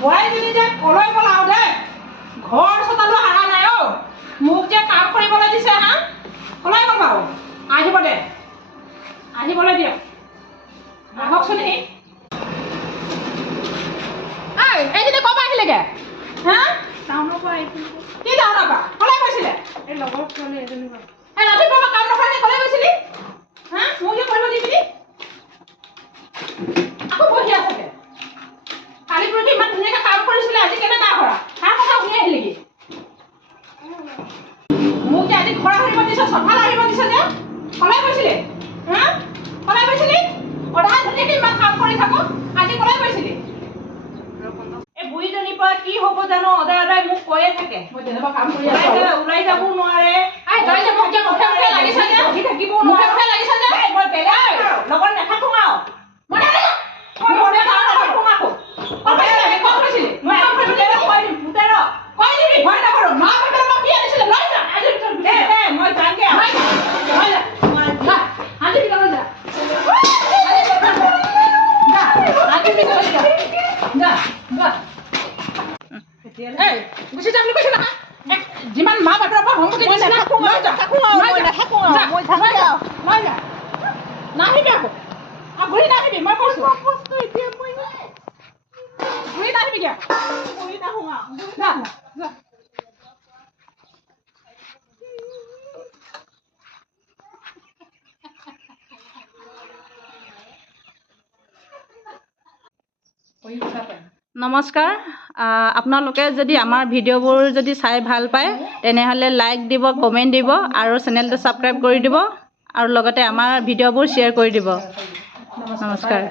বোৱাৰীজনী যে কলৈ গ'ল আৰু দে ঘৰ চোতালো হাৰা নাই অ মোক যে কাম কৰিবলৈ দিছে হা কলৈ গ'ল বাৰু আহিব দে আহিবলৈ দিয়ক আহকচোন সি এইজনী ক'ৰ পৰা আহিলেগে হা টাউনৰ পৰা আহিছিলে কি টাউনৰ পৰা কলৈ গৈছিলে এই লগৰ ছোৱালী এজনী এই ৰাতিপুৱা কাম নকৰাকে কলৈ গৈছিলি হা মোক যে কৰিব দিবি আকৌ বহি আছে কালি পৰহি ইমান ধুনীয়াকৈ কাম কৰিছিলে আজি কেনে না কৰা তাৰ কথা শুনি আহিলেগি মোক যে আজি ঘৰ আহিব দিছ চফা আহিব দিছ যে কলৈ গৈছিলি হা কলৈ গৈছিলি সদায় ধুনীয়াকৈ ইমান কাম কৰি থাকো আজি কলৈ গৈছিলি এই বুঢ়ীজনীৰ পৰা কি হ'ব জানো সদায় সদায় মোক কৈয়ে থাকে মই যেনেকুৱা কাম কৰি আছো ওলাই যাব নোৱাৰে তই যে মোক যে মুখে মুখে লাগিছে যে বহি থাকিব মুখে মুখে লাগিছে যে মই বেলেগ লগত নাথাকো আৰু মই নাথাকো আকৌ যিমান মা বাপেৰৰ পৰা সম্পত্তি নাহিবি আকৌ ঘূৰি নাহিবি মই কৈছো ঘূৰি নাহিবি কিয় ঘূৰি নাহো নমস্কাৰ আপোনালোকে যদি আমাৰ ভিডিঅ'বোৰ যদি চাই ভাল পায় তেনেহ'লে লাইক দিব কমেণ্ট দিব আৰু চেনেলটো ছাবস্ক্ৰাইব কৰি দিব আৰু লগতে আমাৰ ভিডিঅ'বোৰ শ্বেয়াৰ কৰি দিব নমস্কাৰ